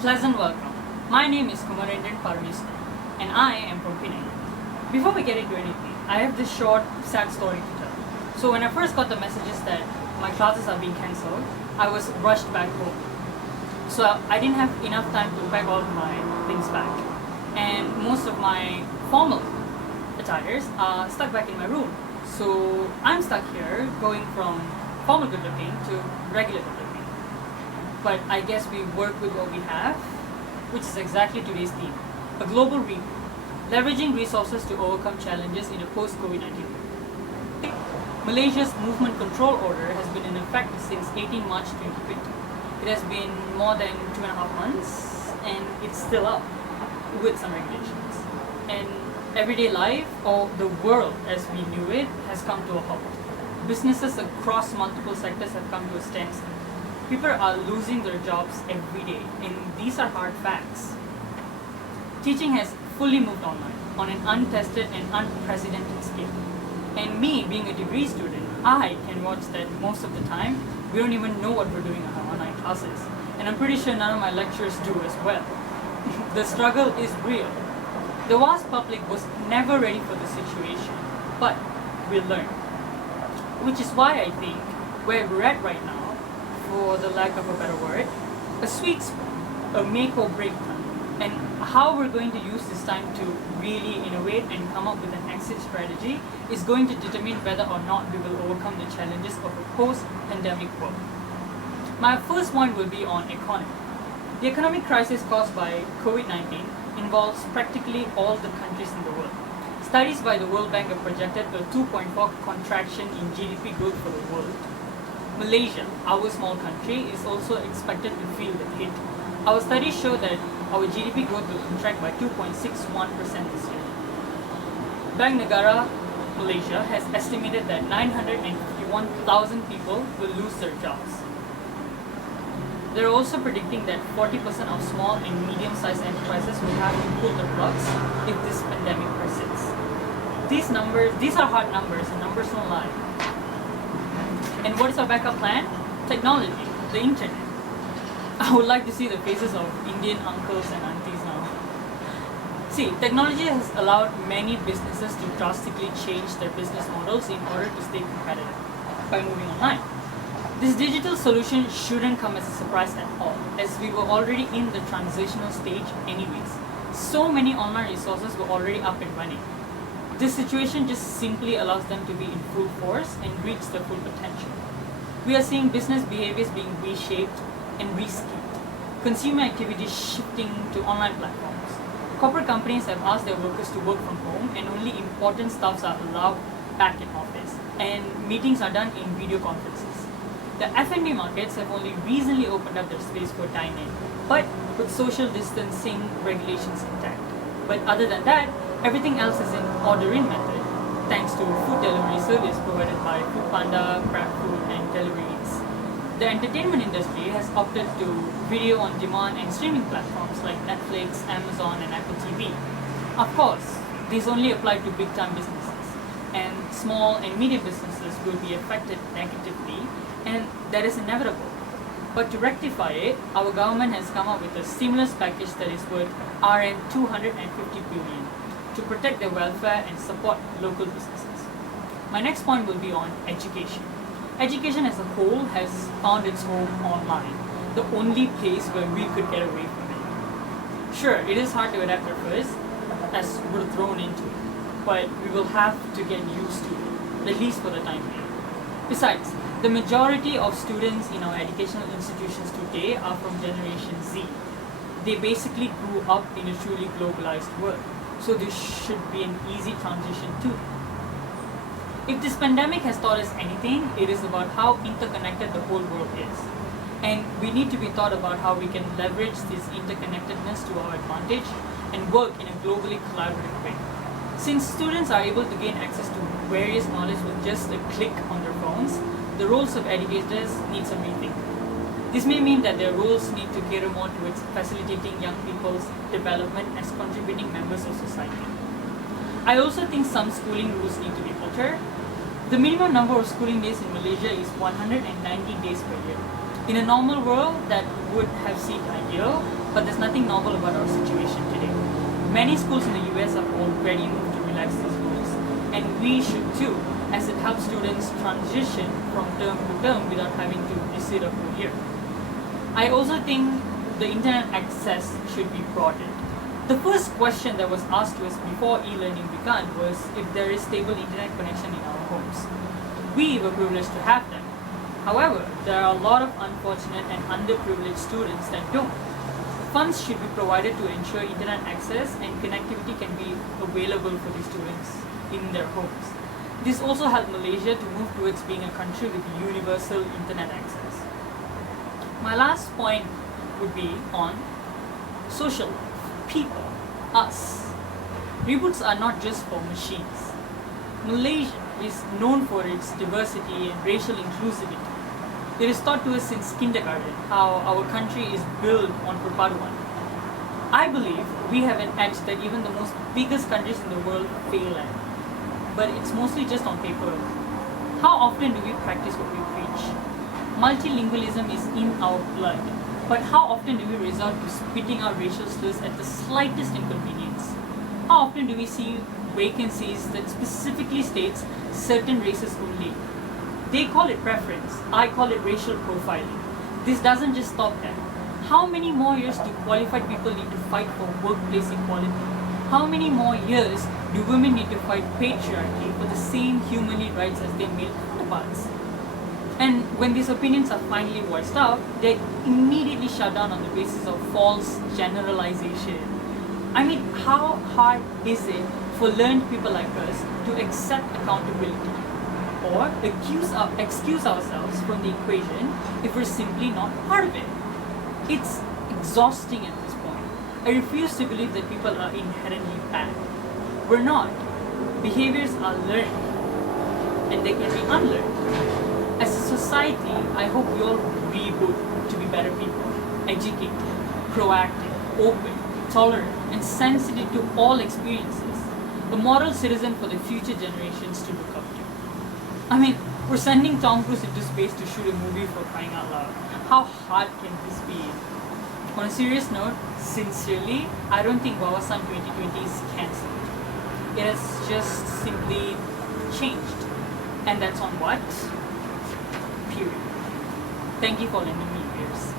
Pleasant welcome. My name is Kumarendran Parameswaran and I am from Penang. Before we get into anything, I have this short, sad story to tell. So when I first got the messages that my classes are being cancelled, I was rushed back home. So I didn't have enough time to pack all of my things back. And most of my formal attires are stuck back in my room. So I'm stuck here going from formal good looking to regular good looking. But I guess we work with what we have, which is exactly today's theme, a global reboot, leveraging resources to overcome challenges in a post-COVID-19 world. Malaysia's movement control order has been in effect since 18 March 2020. It has been more than 2.5 months and it's still up with some regulations. And everyday life, or the world as we knew it, has come to a halt. Businesses across multiple sectors have come to a standstill. People are losing their jobs every day, and these are hard facts. Teaching has fully moved online on an untested and unprecedented scale. And me, being a degree student, I can watch that most of the time. We don't even know what we're doing in our online classes. And I'm pretty sure none of my lecturers do as well. The struggle is real. The vast public was never ready for the situation, but we'll learn. Which is why I think where we're at right now, for the lack of a better word, a sweet spot, a make or break time, and how we're going to use this time to really innovate and come up with an exit strategy is going to determine whether or not we will overcome the challenges of a post-pandemic world. My first point will be on economy. The economic crisis caused by COVID-19 involves practically all the countries in the world. Studies by the World Bank have projected a 2.4 contraction in GDP growth for the world. Malaysia, our small country, is also expected to feel the hit. Our studies show that our GDP growth will contract by 2.61% this year. Bank Negara Malaysia has estimated that 951,000 people will lose their jobs. They're also predicting that 40% of small and medium-sized enterprises will have to pull the plugs if this pandemic persists. These are hard numbers, and numbers don't lie. And what is our backup plan? Technology, the internet. I would like to see the faces of Indian uncles and aunties now. See, technology has allowed many businesses to drastically change their business models in order to stay competitive by moving online. This digital solution shouldn't come as a surprise at all, as we were already in the transitional stage anyways. So many online resources were already up and running. This situation just simply allows them to be in full force and reach their full potential. We are seeing business behaviors being reshaped and reskinned, consumer activities shifting to online platforms. Corporate companies have asked their workers to work from home and only important staffs are allowed back in office, and meetings are done in video conferences. The F&B markets have only recently opened up their space for dining, but with social distancing regulations intact. But other than that, everything else is in order-in method, thanks to food delivery service provided by Foodpanda, GrabFood, and Delivery Eats. The entertainment industry has opted to video on demand and streaming platforms like Netflix, Amazon, and Apple TV. Of course, these only apply to big-time businesses, and small and medium businesses will be affected negatively, and that is inevitable. But to rectify it, our government has come up with a stimulus package that is worth Rm 250 billion to protect their welfare and support local businesses. My next point will be on education. Education as a whole has found its home online, the only place where we could get away from it. Sure, it is hard to adapt at first, as we're thrown into it, but we will have to get used to it, at least for the time being. Besides, the majority of students in our educational institutions today are from Generation Z. They basically grew up in a truly globalized world, so this should be an easy transition too. If this pandemic has taught us anything, it is about how interconnected the whole world is. And we need to be thought about how we can leverage this interconnectedness to our advantage and work in a globally collaborative way. Since students are able to gain access to various knowledge with just a click on their phones, the roles of educators need some rethink. This may mean that their roles need to cater more towards facilitating young people's development as contributing members of society. I also think some schooling rules need to be altered. The minimum number of schooling days in Malaysia is 190 days per year. In a normal world, that would have seemed ideal, but there's nothing novel about our situation today. Many schools in the US have already moved to relax these rules, and we should too, as it helps students transition from term to term without having to resit a whole year. I also think the internet access should be broadened. The first question that was asked to us before e-learning began was if there is stable internet connection in our homes. We were privileged to have them. However, there are a lot of unfortunate and underprivileged students that don't. Funds should be provided to ensure internet access and connectivity can be available for these students in their homes. This also helped Malaysia to move towards being a country with universal internet access. My last point would be on social life. People, us. Reboots are not just for machines. Malaysia is known for its diversity and racial inclusivity. It is taught to us since kindergarten how our country is built on perpaduan. I believe we have an edge that even the most biggest countries in the world fail at. But it's mostly just on paper. How often do we practice what we preach? Multilingualism is in our blood. But how often do we resort to spitting out racial slurs at the slightest inconvenience? How often do we see vacancies that specifically states certain races only? They call it preference, I call it racial profiling. This doesn't just stop there. How many more years do qualified people need to fight for workplace equality? How many more years do women need to fight patriarchy for the same human rights as their male counterparts? And when these opinions are finally voiced out, they're immediately shut down on the basis of false generalization. I mean, how hard is it for learned people like us to accept accountability or excuse ourselves from the equation if we're simply not part of it? It's exhausting at this point. I refuse to believe that people are inherently bad. We're not. Behaviors are learned, and they can be unlearned. As a society, I hope we all reboot to be better people, educated, proactive, open, tolerant, and sensitive to all experiences. A moral citizen for the future generations to look up to. I mean, we're sending Tom Cruise into space to shoot a movie, for crying out loud. How hard can this be? On a serious note, sincerely, I don't think Wawasan 2020 is cancelled. It has just simply changed. And that's on what? Period. Thank you for lending me ears.